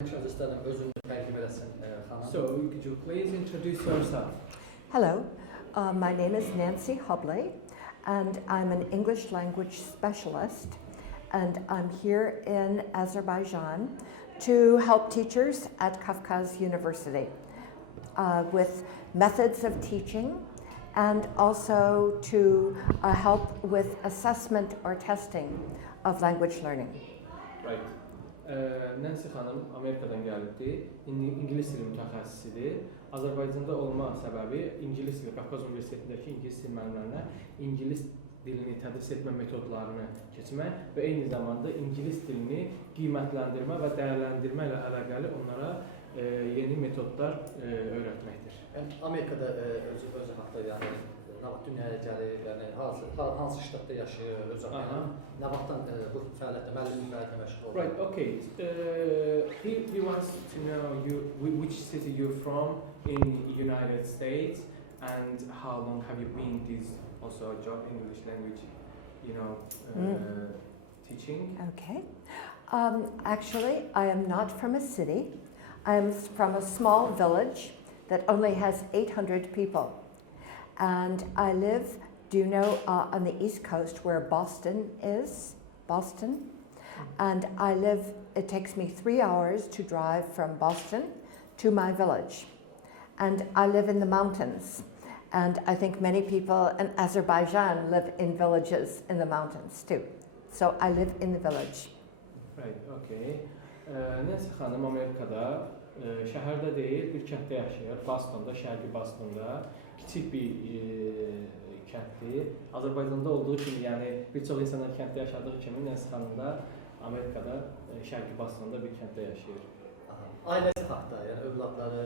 So, could you please introduce yourself? Hello, my name is Nancy Hubleyin, and I'm an English language specialist, and I'm here in Azerbaijan to help teachers at Qafqaz University with methods of teaching and also to help with assessment or testing of language learning. Right. Nancy xanım Amerikadan gəlibdi. İngilis dili mütəxəssisidir. Azərbaycanda olma səbəbi İngilis dili, Qafqaz Universitetindəki İngilis dili müəllimlərinə İngilis dilini tədris etmə metodlarını keçmək və eyni zamanda İngilis dilini qiymətləndirmə və dəyərləndirmə ilə əlaqəli onlara yeni metodlar öyrətməkdir. Amerikada özü haqda, yəni nə vaxt dünyaya gəlir, yəni hansı ştatda yaşayır, öz haqqında, nə vaxtdan bu fəaliyyətdə, müəllimlik fəaliyyətində məşğul olur? Right, okay. He wants to know which city you're from in the United States and how long have you been this also job English language, teaching? Okay. Actually, I am not from a city. I am from a small village that only has 800 people. And I live, do you know, on the East Coast where Boston is? Boston. And I live, it takes me 3 hours to drive from Boston to my village. And I live in the mountains. And I think many people in Azerbaijan live in villages in the mountains too. So I live in the village. Right, okay. Nancy xanım Amerikada şəhərdə deyil, bir kənddə yaşayır. Bostonda, şərqi Bostonda. Kiçik bir kənddir. Azərbaycanda olduğu kimi, yəni bir çox insanlar kənddə yaşadığı kimi, Nancy xanım da Amerikada, şərqi Bostonda bir kənddə yaşayır. Ailəsi haqda, yəni övladları,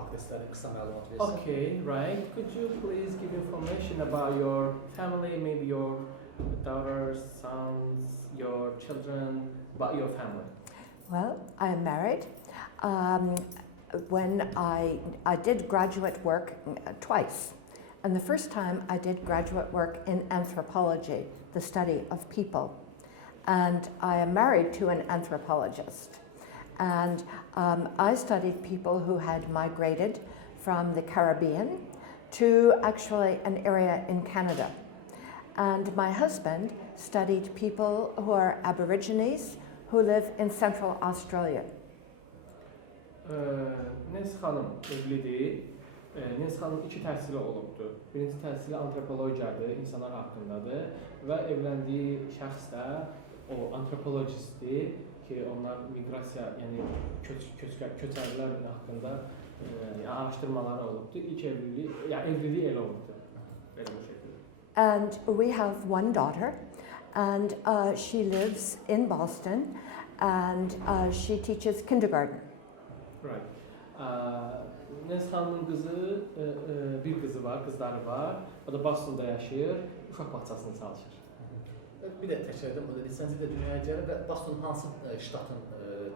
arkadaşları qısa məlumat versin. Okay, right. Could you please give information about your family, maybe your daughters, sons, your children, about your family? Well, I am married. When I did graduate work twice. And the first time I did graduate work in anthropology, the study of people. And I am married to an anthropologist. And I studied people who had migrated from the Caribbean to actually an area in Canada. And my husband studied people who are Aborigines who live in Central Australia. Nancy xanım evlidir. Nancy xanım 2 təhsili olubdur. Birinci təhsili antropologiyadır, insanlar haqqındadır və evləndiyi şəxs də o antropologistdir ki, onlar miqrasiya, yəni köçərlər haqqında araşdırmaları olubdur. İlk evliliyi elə olubdur. Belə bu şəkildə. And we have one daughter, and she lives in Boston, and she teaches kindergarten. Right. Nancy xanımın qızı, bir qızı var, qızları var. O da Bostonda yaşayır, uşaq bağçasında çalışır. Bir də təkrar edim, lisenziya dünyaya gəlir və Boston hansı ştatın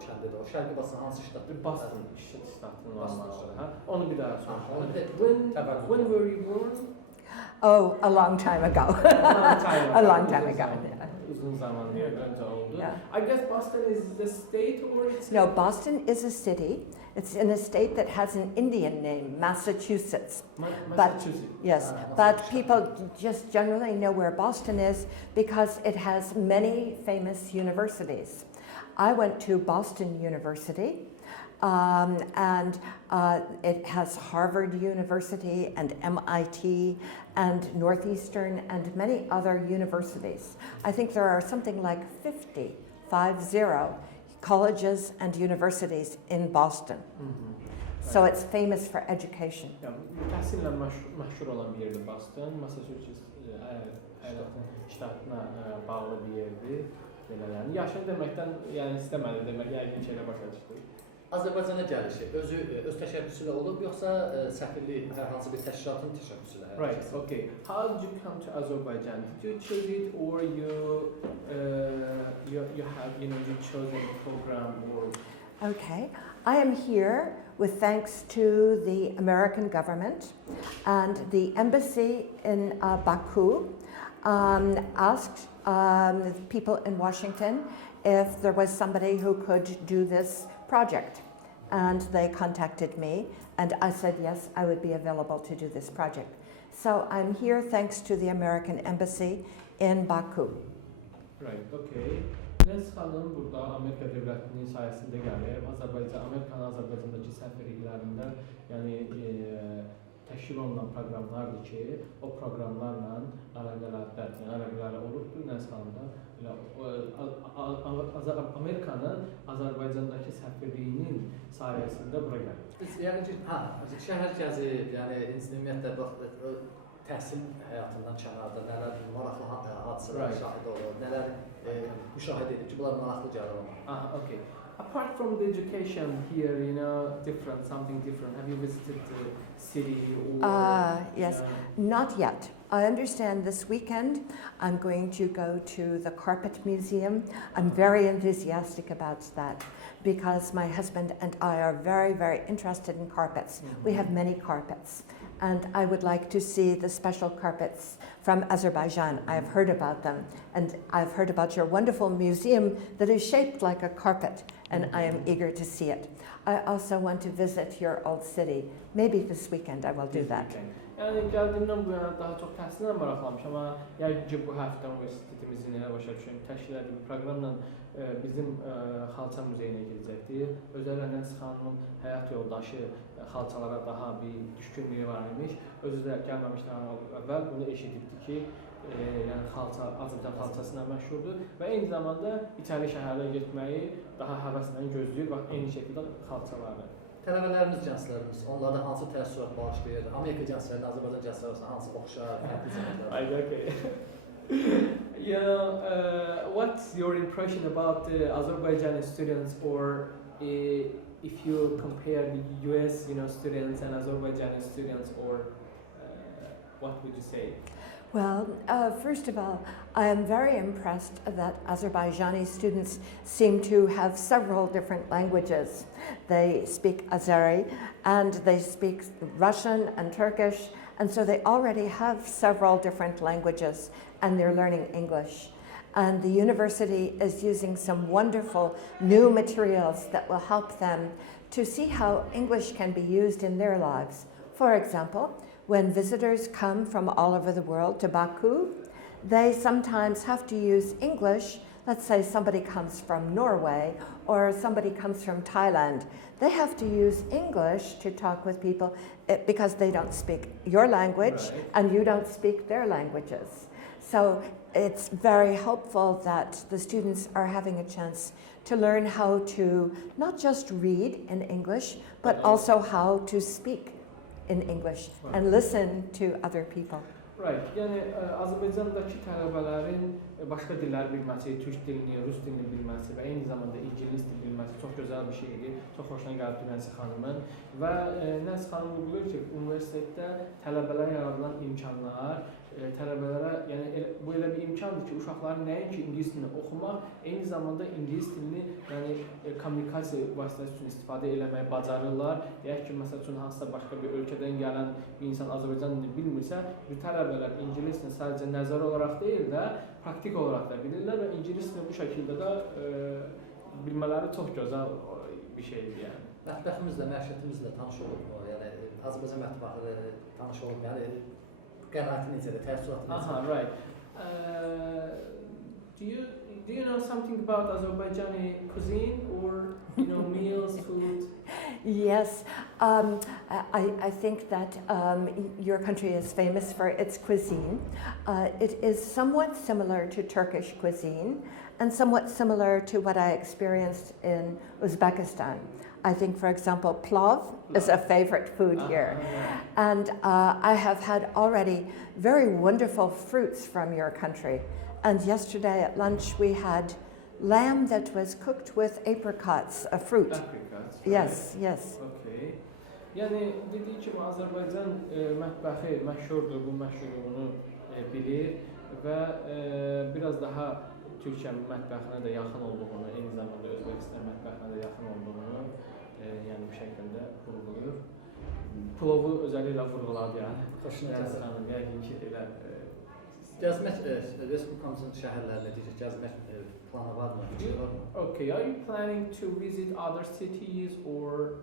kəndidir o? Şərqi Boston hansı ştatdır? Boston ştatının olmalıdır. Onu bir daha soruşalım. When were you born? Oh, a long time ago. A long time ago. Uzun zaman önce oldu. Yeah. I guess Boston is the state or it's... No, Boston is a city. It's in a state that has an Indian name, Massachusetts. Massachusetts. Yes, but people just generally know where Boston is because it has many famous universities. I went to Boston University, and it has Harvard University and MIT and Northeastern and many other universities. I think there are something like 50 colleges and universities in Boston. So it's famous for education. Təhsillə məşhur olan bir yerdir Boston, Massachusetts ştatına bağlı bir yerdir. Yəni yaşını deməkdən, yəni istəməli demək, yəqin ki, elə başa düşdük. Azərbaycana gəlişi öz təşəbbüsü ilə olub, yoxsa səfirlik hər hansı bir təşkilatın təşəbbüsü ilə? Right, okay. How did you come to Azerbaijan? Did you choose it or you chose a program or? Okay, I am here with thanks to the American government, and the embassy in Baku asked people in Washington if there was somebody who could do this project. And they contacted me, and I said yes, I would be available to do this project. So I'm here thanks to the American Embassy in Baku. Right, okay. Nancy xanım burada Amerika Devlətinin sayəsində gəlib, Amerikanın Azərbaycandakı səfirliklərində, yəni təşkil olunan proqramlardır ki, o proqramlarla əlaqələri olubdur. Nancy xanım da Amerikanın Azərbaycandakı səfirliyinin sayəsində bura gəlib. Yəni ki, şəhər gəzib, yəni ümumiyyətlə təhsil həyatından kənarda nələr maraqlı hadisələr şahid olur, nələr müşahidə edir ki, bunlar maraqlı gəlir ona. Okay. Apart from the education here, you know, something different. Have you visited the city? Yes, not yet. I understand this weekend I'm going to go to the Carpet Museum. I'm very enthusiastic about that because my husband and I are very, very interested in carpets. We have many carpets. And I would like to see the special carpets from Azerbaijan. I've heard about them, and I've heard about your wonderful museum that is shaped like a carpet, and I am eager to see it. I also want to visit your old city. Maybe this weekend I will do that. Yəni gəldiyimdən bu yana daha çox təhsilə maraqlanmışam, amma yəqin ki bu həftə universitetimizin elə başa düşün təşkil etdiyi bir proqramla bizim xalça muzeyinə gedəcəkdir. Özəllə Nancy xanımın həyat yoldaşı xalçalara daha bir düşkünlüyü var imiş. Özü də gəlməmişdən əvvəl bunu eşitibdi ki, yəni Azərbaycan xalçasına məşhurdur və eyni zamanda içəri şəhərlərə getməyi daha həvəslə gözləyir və eyni şəkildə xalçaları. Tələbələrimiz, gənclərimiz, onlarda hansı təəssürat bağışlayır? Amerika gənclərində, Azərbaycan gəncləri arasında hansı oxşar, fərqli cəhətlər var? You know, what's your impression about the Azerbaijani students, or if you compare the US, students and Azerbaijani students, or what would you say? Well, first of all, I am very impressed that Azerbaijani students seem to have several different languages. They speak Azeri and they speak Russian and Turkish, and so they already have several different languages and they're learning English. And the university is using some wonderful new materials that will help them to see how English can be used in their lives. For example, when visitors come from all over the world to Baku, they sometimes have to use English. Let's say somebody comes from Norway or somebody comes from Thailand. They have to use English to talk with people because they don't speak your language and you don't speak their languages. So it's very helpful that the students are having a chance to learn how to not just read in English, but also how to speak in English and listen to other people. Right. Yəni Azərbaycandakı tələbələrin başqa dillər bilməsi, türk dilini, rus dilini bilməsi və eyni zamanda ingilis dili bilməsi çox gözəl bir şeydir. Çox xoşuna gəldi Nancy xanımın və Nancy xanım vurğulayır ki, universitetdə tələbələrə yaradılan imkanlar tələbələrə, yəni bu elə bir imkandır ki, uşaqların nəinki ingilis dilini oxumaq, eyni zamanda ingilis dilini, yəni kommunikasiya vasitəsi üçün istifadə eləməyi bacarırlar. Deyək ki, məsəl üçün hansısa başqa bir ölkədən gələn bir insan Azərbaycan dilini bilmirsə, bu tələbələr ingilis dilini sadəcə nəzəri olaraq deyil də, praktik olaraq da bilirlər və ingilis dilini bu şəkildə də bilmələri çox gözəl bir şeydir, yəni. Mətbəximizlə, məişətimizlə tanış olub mu? Yəni Azərbaycan mətbəxi tanış olub, yəni qənaəti necədir, təəssüratı necədir? Aha, right. Do you know something about Azerbaijani cuisine or meals, food? Yes, I think that your country is famous for its cuisine. It is somewhat similar to Turkish cuisine and somewhat similar to what I experienced in Uzbekistan. I think, for example, plov is a favorite food here. And I have had already very wonderful fruits from your country. And yesterday at lunch we had lamb that was cooked with apricots, a fruit. Apricots. Yes, yes. Okay. Yəni dediyi kimi Azərbaycan mətbəxi məşhurdur, bu məşhurluğunu bilir və biraz daha Türkiyə mətbəxinə də yaxın olduğunu, eyni zamanda Özbəkistan mətbəxinə də yaxın olduğunu yəni bu şəkildə vurğulayır. Plovu özəlliklə vurğuladı, yəni. Xoşuna gəldi. Yəqin ki, elə Gəzmək Respublikamızın şəhərlərində deyəcək, gəzmək planı varmı? Okay, are you planning to visit other cities or?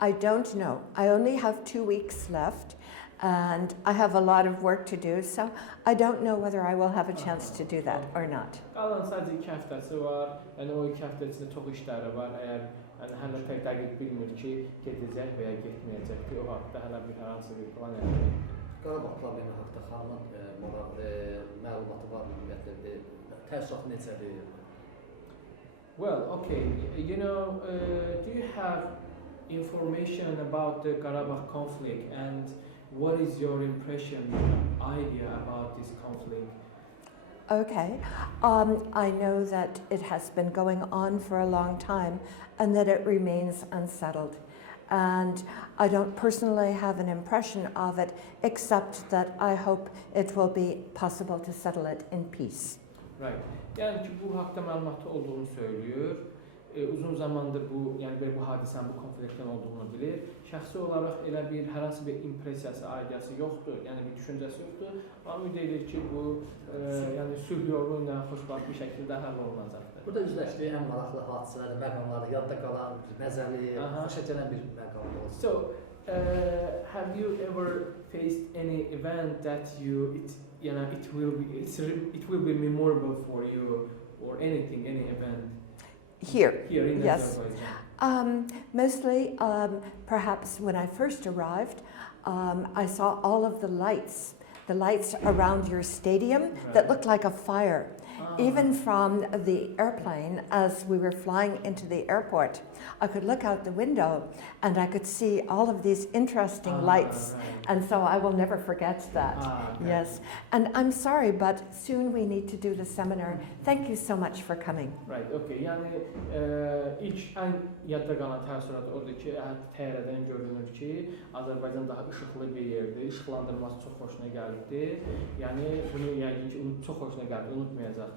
I don't know. I only have 2 weeks left and I have a lot of work to do, so I don't know whether I will have a chance to do that or not. Qalan sadəcə 2 həftəsi var. Yəni o 2 həftə içində çox işləri var. Əgər yəni hələ pek dəqiq bilmir ki, gedəcək və ya getməyəcəkdir. O haqqda hələ bir hər hansı bir plan yoxdur. Qarabağ problemi haqqında xanımın məlumatı var mı? Ümumiyyətlə təəssürat necədir? Well, okay. You know, do you have information about the Karabakh conflict and what is your impression, idea about this conflict? Okay. I know that it has been going on for a long time and that it remains unsettled. And I don't personally have an impression of it, except that I hope it will be possible to settle it in peace. Right. Yəni ki, bu haqda məlumatı olduğunu söylüyor. Uzun zamandır bu, yəni belə bu hadisənin, bu konfliktdən olduğunu bilir. Şəxsi olaraq elə bir hər hansı bir impressiyası, aidiyası yoxdur, yəni bir düşüncəsi yoxdur. Amma ümid edir ki, bu yəni sülh yolu ilə xoşbəxt bir şəkildə həll olunacaqdır. Burada üzləşdiyi ən maraqlı hadisələri, məqamları, yadda qalan, məzəli, xoşa gələn bir məqam olsun. So, have you ever faced any event that it will be memorable for you or anything, any event? Here in yes. Azerbaijan? Mostly, perhaps when I first arrived, I saw all of the lights around your stadium that looked like a fire. Even from the airplane, as we were flying into the airport, I could look out the window and I could see all of these interesting lights. Right. And so I will never forget that. Okay. Yes. And I'm sorry, but soon we need to do the seminar. Thank you so much for coming. Right, okay. Yəni ilk ən yadda qalan təəssürat odur ki, təyyarədən görünür ki, Azərbaycan daha işıqlı bir yerdir. İşıqlandırması çox xoşuna gəlibdi. Yəni bunu yəqin ki, çox xoşuna gəldi, unutmayacaq.